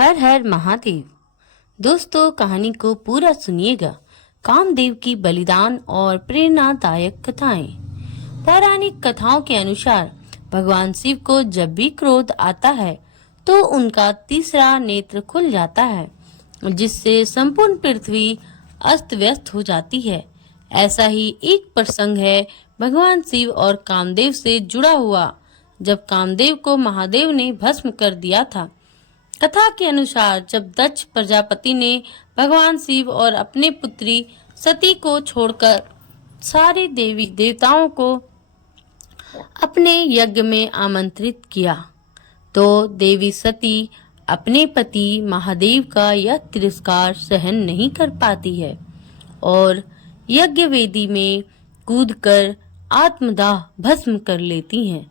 हर हर महादेव। दोस्तों, कहानी को पूरा सुनिएगा। कामदेव की बलिदान और प्रेरणादायक कथाएं। पौराणिक कथाओं के अनुसार भगवान शिव को जब भी क्रोध आता है तो उनका तीसरा नेत्र खुल जाता है, जिससे संपूर्ण पृथ्वी अस्त व्यस्त हो जाती है। ऐसा ही एक प्रसंग है भगवान शिव और कामदेव से जुड़ा हुआ, जब कामदेव को महादेव ने भस्म कर दिया था। कथा के अनुसार जब दक्ष प्रजापति ने भगवान शिव और अपने पुत्री सती को छोड़कर सारे देवी देवताओं को अपने यज्ञ में आमंत्रित किया, तो देवी सती अपने पति महादेव का यह तिरस्कार सहन नहीं कर पाती है और यज्ञ वेदी में कूदकर आत्मदाह भस्म कर लेती हैं।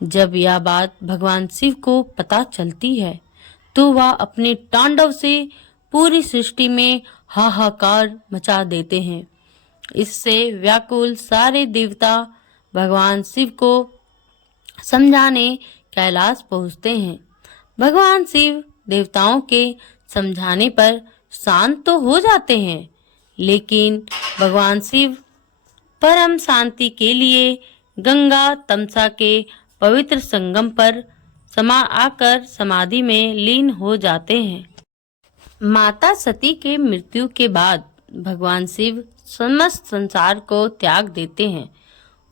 जब यह बात भगवान शिव को पता चलती है तो वह अपने तांडव से पूरी सृष्टि में हाहाकार मचा देते हैं। इससे व्याकुल सारे देवता भगवान शिव को समझाने कैलाश पहुंचते हैं। भगवान शिव देवताओं के समझाने पर शांत तो हो जाते हैं, लेकिन भगवान शिव परम शांति के लिए गंगा तमसा के पवित्र संगम पर आकर समाधि में लीन हो जाते हैं। माता सती के मृत्यु के बाद भगवान शिव समस्त संसार को त्याग देते हैं।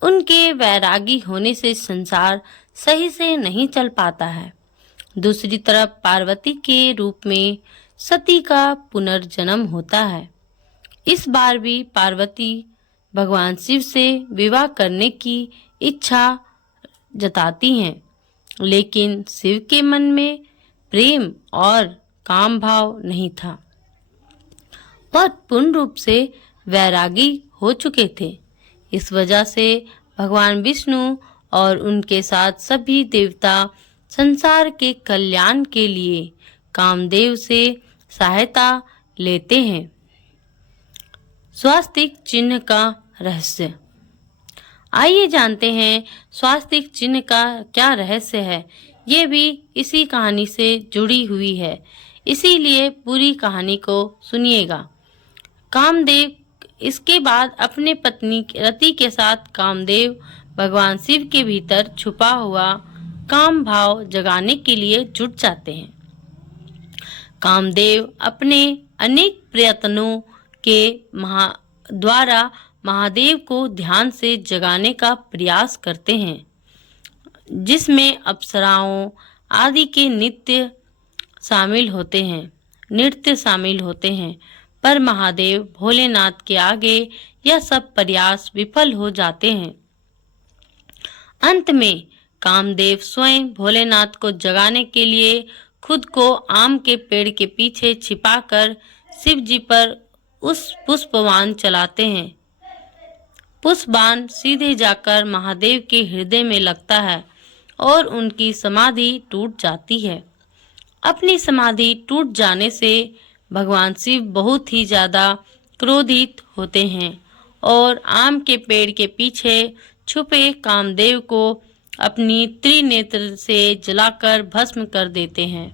उनके वैरागी होने से संसार सही से नहीं चल पाता है। दूसरी तरफ पार्वती के रूप में सती का पुनर्जन्म होता है। इस बार भी पार्वती भगवान शिव से विवाह करने की इच्छा जताती हैं, लेकिन शिव के मन में प्रेम और काम भाव नहीं था और पूर्ण रूप से वैरागी हो चुके थे। इस वजह से भगवान विष्णु और उनके साथ सभी देवता संसार के कल्याण के लिए कामदेव से सहायता लेते हैं। स्वास्तिक चिन्ह का रहस्य। आइए जानते हैं स्वास्तिक चिन्ह का क्या रहस्य है। ये भी इसी कहानी से जुड़ी हुई है, इसीलिए पूरी कहानी को सुनिएगा। कामदेव इसके बाद अपने पत्नी रति के साथ कामदेव भगवान शिव के भीतर छुपा हुआ काम भाव जगाने के लिए जुट जाते हैं। कामदेव अपने अनेक प्रयत्नों के द्वारा महादेव को ध्यान से जगाने का प्रयास करते हैं, जिसमें अप्सराओं आदि के नृत्य शामिल होते हैं, पर महादेव भोलेनाथ के आगे यह सब प्रयास विफल हो जाते हैं। अंत में कामदेव स्वयं भोलेनाथ को जगाने के लिए खुद को आम के पेड़ के पीछे छिपाकर शिव जी पर उस पुष्पबाण चलाते हैं। पुष्पबाण सीधे जाकर महादेव के हृदय में लगता है और उनकी समाधि टूट जाती है। अपनी समाधि टूट जाने से भगवान शिव बहुत ही ज्यादा क्रोधित होते हैं और आम के पेड़ के पीछे छुपे कामदेव को अपनी त्रिनेत्र से जलाकर भस्म कर देते हैं।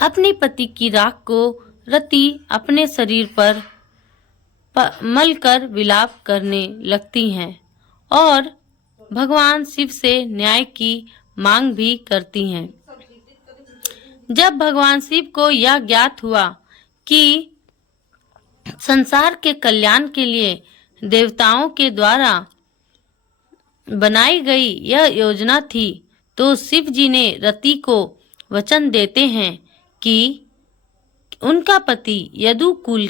अपने पति की राख को रति अपने शरीर पर मलकर विलाप करने लगती हैं और भगवान शिव से न्याय की मांग भी करती हैं। जब भगवान शिव को यह ज्ञात हुआ कि संसार के कल्याण के लिए देवताओं के द्वारा बनाई गई यह योजना थी, तो शिव जी ने रति को वचन देते हैं कि उनका पति यदुकुल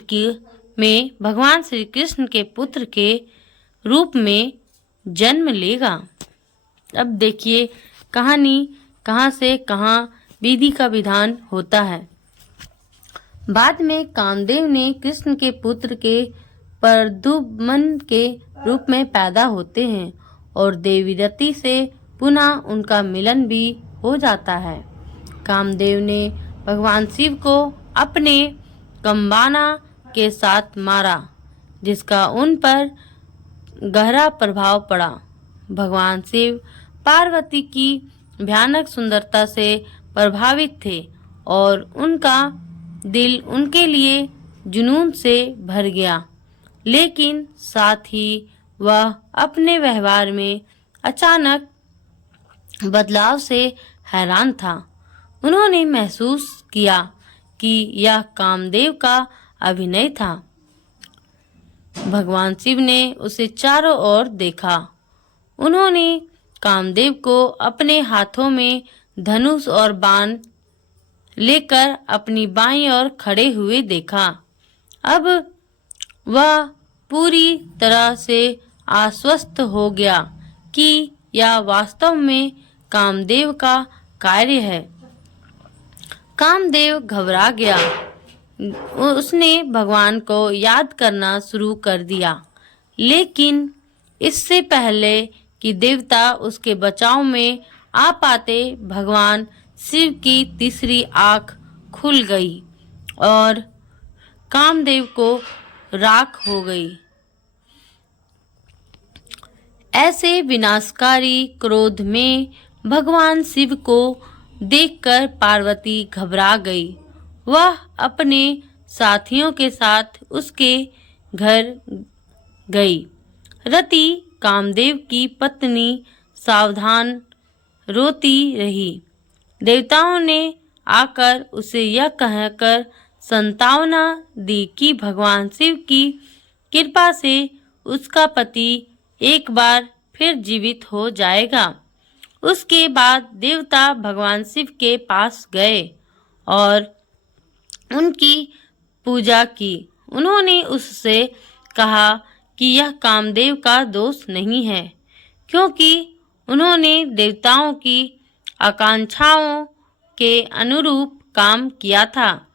में भगवान श्री कृष्ण के पुत्र के रूप में जन्म लेगा। अब देखिए कहानी कहाँ से कहाँ विधि का विधान होता है। बाद में कामदेव ने कृष्ण के पुत्र के प्रद्युम्न के रूप में पैदा होते हैं और देवी रति से पुनः उनका मिलन भी हो जाता है। कामदेव ने भगवान शिव को अपने कंबाना के साथ मारा, जिसका उन पर गहरा प्रभाव पड़ा। भगवान शिव पार्वती की भयानक सुंदरता से प्रभावित थे और उनका दिल उनके लिए जुनून से भर गया। लेकिन साथ ही वह अपने व्यवहार में अचानक बदलाव से हैरान था। उन्होंने महसूस किया कि यह कामदेव का अभिनय था। भगवान शिव ने उसे चारों ओर देखा। उन्होंने कामदेव को अपने हाथों में धनुष और बाण लेकर अपनी बाईं ओर खड़े हुए देखा। अब वह पूरी तरह से आश्वस्त हो गया कि यह वास्तव में कामदेव का कार्य है। कामदेव घबरा गया। उसने भगवान को याद करना शुरू कर दिया, लेकिन इससे पहले कि देवता उसके बचाव में आ पाते, भगवान शिव की तीसरी आंख खुल गई और कामदेव को राख हो गई। ऐसे विनाशकारी क्रोध में भगवान शिव को देखकर पार्वती घबरा गई। वह अपने साथियों के साथ उसके घर गई। रति, कामदेव की पत्नी, सावधान रोती रही। देवताओं ने आकर उसे यह कहकर संतावना दी कि भगवान शिव की कृपा से उसका पति एक बार फिर जीवित हो जाएगा। उसके बाद देवता भगवान शिव के पास गए और उनकी पूजा की। उन्होंने उससे कहा कि यह कामदेव का दोष नहीं है, क्योंकि उन्होंने देवताओं की आकांक्षाओं के अनुरूप काम किया था।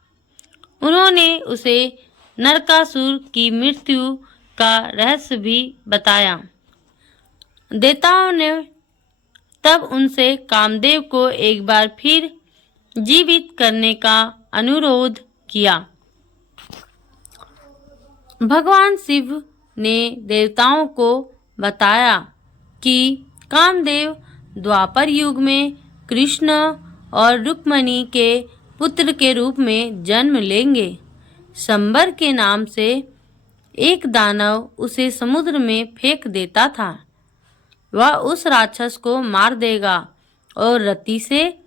उन्होंने उसे नरकासुर की मृत्यु का रहस्य भी बताया। देवताओं ने तब उनसे कामदेव को एक बार फिर जीवित करने का अनुरोध किया। भगवान शिव ने देवताओं को बताया कि कामदेव द्वापर युग में कृष्ण और रुक्मिणी के पुत्र के रूप में जन्म लेंगे। शंबर के नाम से एक दानव उसे समुद्र में फेंक देता था। वह उस राक्षस को मार देगा और रति से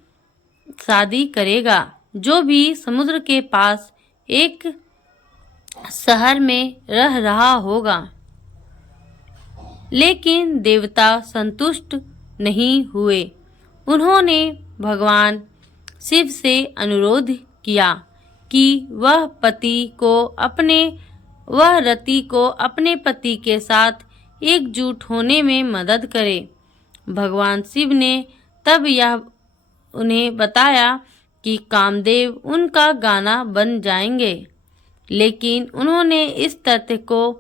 शादी करेगा, जो भी समुद्र के पास एक शहर में रह रहा होगा। लेकिन देवता संतुष्ट नहीं हुए। उन्होंने भगवान शिव से अनुरोध किया कि वह रति को अपने पति के साथ एकजुट होने में मदद करे। भगवान शिव ने तब यह उन्हें बताया कि कामदेव उनका गाना बन जाएंगे, लेकिन उन्होंने इस तथ्य को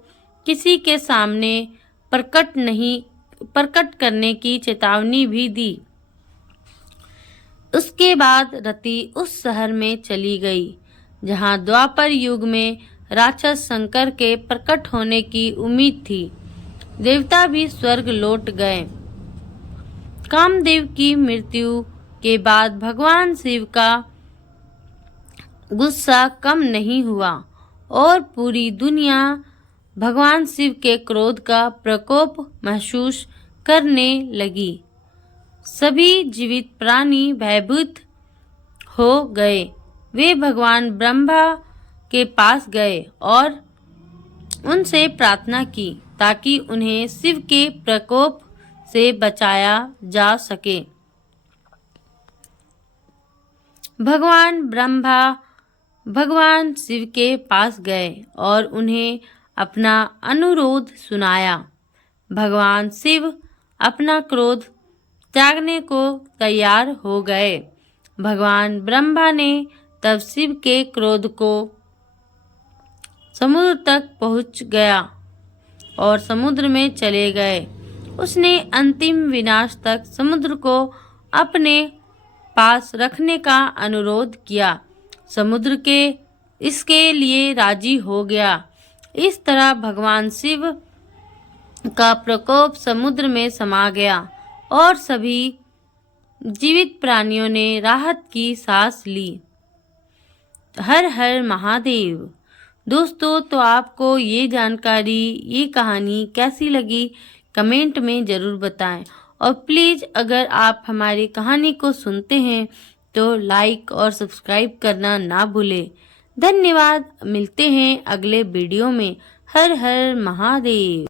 किसी के सामने प्रकट करने की चेतावनी भी दी। उसके बाद रति उस शहर में चली गई जहां द्वापर युग में राक्षस शंकर के प्रकट होने की उम्मीद थी। देवता भी स्वर्ग लौट गए। कामदेव की मृत्यु के बाद भगवान शिव का गुस्सा कम नहीं हुआ और पूरी दुनिया भगवान शिव के क्रोध का प्रकोप महसूस करने लगी। सभी जीवित प्राणी भयभीत हो गए। वे भगवान ब्रह्मा के पास गए और उनसे प्रार्थना की ताकि उन्हें शिव के प्रकोप से बचाया जा सके। भगवान ब्रह्मा भगवान शिव के पास गए और उन्हें अपना अनुरोध सुनाया। भगवान शिव अपना क्रोध त्यागने को तैयार हो गए। भगवान ब्रह्मा ने तब शिव के क्रोध को समुद्र तक पहुंच गया और समुद्र में चले गए। उसने अंतिम विनाश तक समुद्र को अपने पास रखने का अनुरोध किया। समुद्र के इसके लिए राजी हो गया। इस तरह भगवान शिव का प्रकोप समुद्र में समा गया और सभी जीवित प्राणियों ने राहत की सांस ली। हर हर महादेव। दोस्तों, तो आपको ये जानकारी, ये कहानी कैसी लगी, कमेंट में ज़रूर बताएं। और प्लीज़ अगर आप हमारी कहानी को सुनते हैं तो लाइक और सब्सक्राइब करना ना भूलें। धन्यवाद। मिलते हैं अगले वीडियो में। हर हर महादेव।